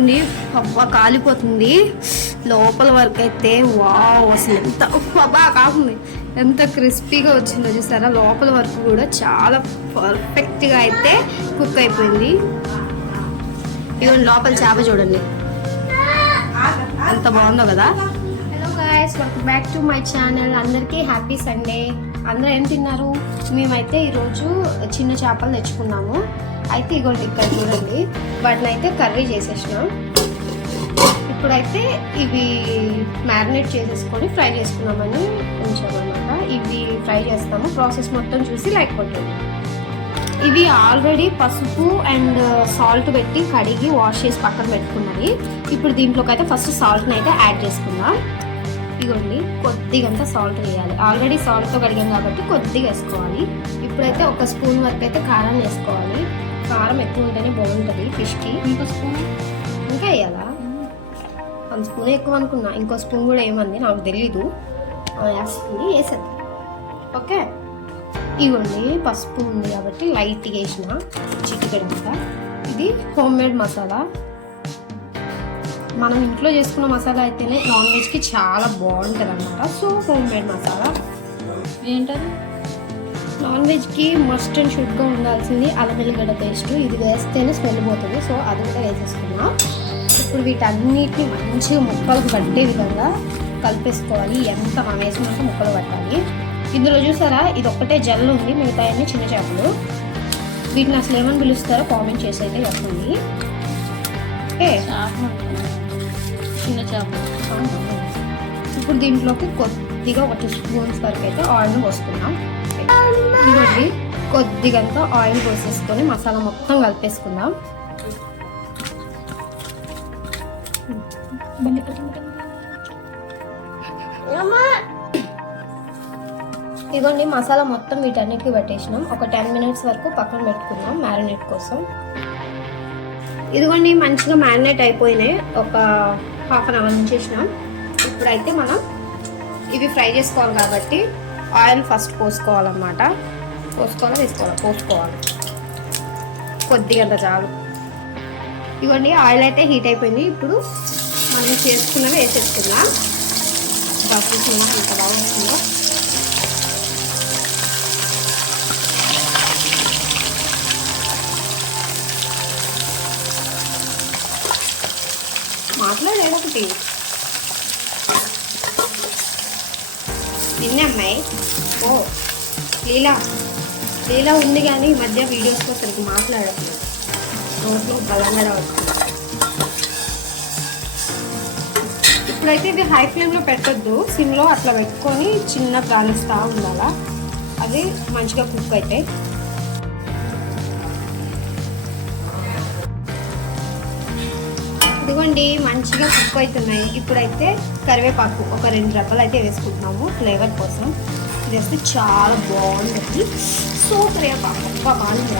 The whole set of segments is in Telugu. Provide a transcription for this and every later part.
ఇదిగోండి అబ్బా కాలిపోతుంది. లోపల వరకు అయితే వావ్ అసలు ఎంత అబ్బా కాకుంది. ఎంత క్రిస్పీగా వచ్చిందో చూసారా? లోపల వరకు కూడా చాలా పర్ఫెక్ట్గా అయితే కుక్ అయిపోయింది. ఇదిగోండి లోపల చేప చూడండి. ఎంత బాగుందో కదా? Hello guys welcome back to my channel అందరికీ హ్యాపీ సండే అందరూ ఏం తిన్నారు? మేమైతే ఈరోజు చిన్న చేపలు తెచ్చుకున్నాము. అయితే ఇగోండి ఇక్కడ చూడండి. వాటిని అయితే కర్రీ చేసేసినాం. ఇప్పుడైతే ఇవి మ్యారినేట్ చేసేసుకొని ఫ్రై చేసుకున్నామని ఉంచామన్నమాట. ఇవి ఫ్రై చేస్తాము. ప్రాసెస్ మొత్తం చూసి లైక్ కొట్టండి. ఇవి ఆల్రెడీ పసుపు అండ్ సాల్ట్ పెట్టి కడిగి వాష్ చేసి పక్కన పెట్టుకున్నది ఇప్పుడు దీంట్లోకి అయితే ఫస్ట్ సాల్ట్ని అయితే యాడ్ చేసుకుందాం. ఇదిగోండి కొద్దిగంత సాల్ట్ వేయాలి. ఆల్రెడీ సాల్ట్తో కడిగాం కాబట్టి కొద్దిగా వేసుకోవాలి. ఇప్పుడైతే ఒక స్పూన్ వరకు అయితే కారం వేసుకోవాలి. కారం ఎక్కువ ఉంటేనే బాగుంటుంది ఫిష్కి ఇంకో స్పూన్? ఇంకా వేయాలా? వన్ స్పూన్ ఎక్కువ అనుకున్నా. ఇంకో స్పూన్ కూడా ఏమంది? నాకు తెలీదు. వేస్తుంది వేసేది ఓకే? ఇవ్వండి పసుపు ఉంది కాబట్టి లైట్గా వేసిన చిటికెడంత ఇది హోమ్ మేడ్ మసాలా మనం ఇంట్లో చేసుకున్న మసాలా అయితేనే నాన్ వెజ్కి చాలా బాగుంటుంది అనమాట సో హోమ్ మేడ్ మసాలా. ఏంటది? నాన్ వెజ్కి మస్ట్ అండ్ షుడ్గా ఉండాల్సింది అల్లం వెల్లిగడ్డ పేస్ట్ ఇది వేస్తేనే స్మెల్ పోతుంది. సో అది కూడా వేసేసుకున్నా ఇప్పుడు వీటన్నిటిని మంచిగా ముక్కలకు పట్టే విధంగా కలిపేసుకోవాలి. ఎంత మనం వేసినాక ముక్కలు పట్టాలి. ఇందులో చూసారా? ఇది ఒక్కటే జల్ ఉంది. మిగతా అన్ని చిన్న చేపలు. వీటిని అసలు ఏమని పిలుస్తారో కామెంట్ చేసి అయితే చెప్పండి. ఏ? చేప. చిన్న చేప ఇప్పుడు దీంట్లోకి కొద్దిగా ఒక టూ స్పూన్స్ వరకు అయితే ఆయిల్ పోసుకున్నాం ఇదిగోండి కొద్దిగంత ఆయిల్ పోసేసుకొని మసాలా మొత్తం కలిపేసుకుందాం. ఇదిగోండి మసాలా మొత్తం వీటన్నిటికి పెట్టేసినాం. ఒక టెన్ మినిట్స్ వరకు పక్కన పెట్టుకుందాం మ్యారినేట్ కోసం. ఇదిగోండి మంచిగా మ్యారినేట్ అయిపోయినాయి. ఒక హాఫ్ అన్ అవర్ ఉంచేసినాం ఇప్పుడైతే మనం ఇవి ఫ్రై చేసుకోవాలి కాబట్టి ఆయిల్ ఫస్ట్ పోసుకోవాలన్నమాట. పోసుకోవాలి వేసుకోవాలి పోసుకోవాలి. కొద్దిగా అంత చాలు. ఇవ్వండి ఆయిల్ అయితే హీట్ అయిపోయింది. ఇప్పుడు మనం చేసుకున్నవి వేసేసుకుందాం. బస్సు ఎంత బాగా వస్తుందో మాట్లాడేది ఒకటి నిన్న అమ్మాయి? ఓ లీలా. లీలా ఉంది కానీ ఈ మధ్య వీడియోస్లో సరిగ్గా మాట్లాడట్లేదు నోట్లో బలంగా వస్తుంది ఇప్పుడైతే ఇది హై ఫ్లేమ్లో పెట్టొద్దు. సిమ్లో అట్లా పెట్టుకొని చిన్న కాలుస్తూ ఉండాలా? అది మంచిగా కుక్ అయితే. ఇదిగోండి మంచిగా కుక్ అవుతున్నాయి. ఇప్పుడైతే కరివేపాకు ఒక రెండు రెబ్బలు అయితే వేసుకుంటున్నాము ఫ్లేవర్ కోసం. ఇది వేస్తే చాలా బాగుంటుంది. సో కరివేపాకు బాగా బాగుంది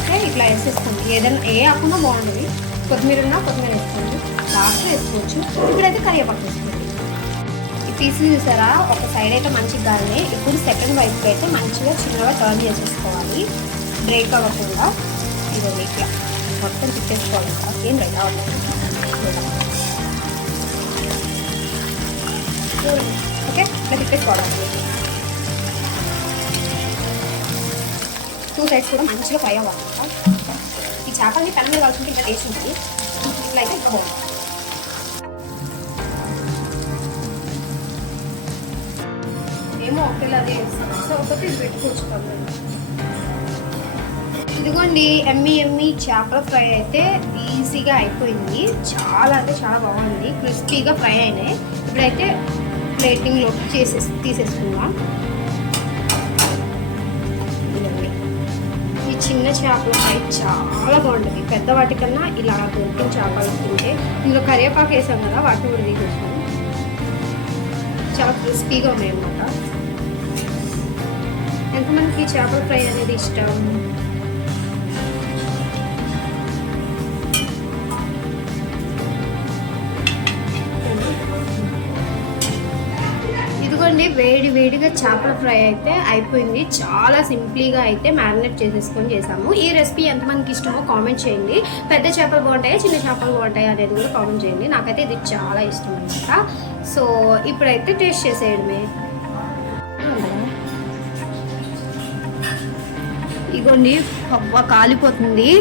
ఓకే ఇట్లా వేసేసుకోండి. ఏదైనా ఏ ఆకుండా బాగుంటుంది. కొత్తిమీర ఉన్నా కొత్తిమీర వేసుకోండి. లాస్ట్ వేసుకోవచ్చు. ఇప్పుడైతే కరివేపాకు వేసుకోండి. ఇది తీసి చూసారా? ఒక సైడ్ అయితే మంచిగా గాలి ఇప్పుడు సెకండ్ వైపుకి అయితే మంచిగా చిన్నగా టర్న్ చేసేసుకోవాలి. బ్రేక్ అవ్వకుండా. ఇది ఇట్లా. మొత్తం తిప్పేసుకోవాలి. ఏం రైట్ అవ్వలేదు ఓకే? ఇట్లా తిప్పేసుకోవాలి. టూ సైడ్స్ కూడా మంచిగా ఫ్రై అవ్వాలి. ఈ చేపల్ని పెనం మీద కలుసుకుంటే ఇంకా టేస్ట్ ఉంటుంది. ఇట్లా అయితే ఇంకా బాగుంటుంది. ఏమో ఒకటి సో ఒకటి పెట్టుకోవచ్చు పర్లేదు. ఇదిగోండి ఎమ్మి ఎమ్మి చేపల ఫ్రై అయితే ఈజీగా అయిపోయింది. చాలా అంటే చాలా బాగుంది. క్రిస్పీగా ఫ్రై అయినాయి. ఇప్పుడైతే ప్లేటింగ్లోకి చేసేసి తీసేసుకుందాం. ఈ చిన్న చేపల ఫ్రై చాలా బాగుంటుంది. పెద్ద వాటికన్నా ఇలా దొరికిన చేపలు తింటే ఇందులో కరివేపాకు వేసాం కదా వాటిని కూడా తీసేసాం చాలా క్రిస్పీగా ఉన్నాయి అన్నమాట ఎంతమందికి చేపల ఫ్రై అనేది ఇష్టం? ఇదిగోండి వేడి వేడిగా చేపల ఫ్రై అయితే అయిపోయింది. చాలా సింప్లీగా అయితే మ్యారినేట్ చేసేసుకొని చేసాము ఈ రెసిపీ ఎంతమందికి ఇష్టమో కామెంట్ చేయండి. పెద్ద చేపలు బాగుంటాయా చిన్న చేపలు బాగుంటాయా అనేది కూడా కామెంట్ చేయండి. నాకైతే ఇది చాలా ఇష్టం అనమాట సో ఇప్పుడైతే టేస్ట్ చేసేయడమే. ఇగోండి అబ్బా కాలిపోతుంది.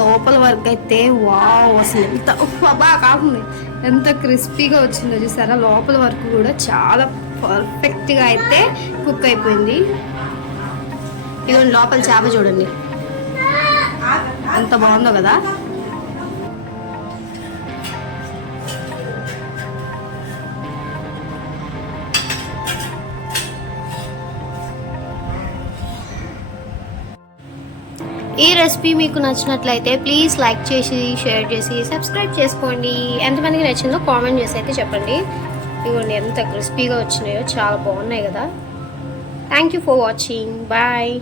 లోపల వరకు అయితే వావ్ అసలు ఎంత అబ్బా కాకుంది. ఎంత క్రిస్పీగా వచ్చిందో చూసారా? లోపల వరకు కూడా చాలా పర్ఫెక్ట్గా అయితే కుక్ అయిపోయింది. ఇదిగోండి లోపల చేప చూడండి. అంత బాగుందో కదా. ఈ రెసిపీ మీకు నచ్చినట్లయితే ప్లీజ్ లైక్ చేసి షేర్ చేసి సబ్స్క్రైబ్ చేసుకోండి. ఎంతమందికి నచ్చిందో కామెంట్ చేసి అయితే చెప్పండి. ఇవన్నీ ఎంత క్రిస్పీగా వచ్చినాయో చాలా బాగున్నాయి కదా. Thank you for watching bye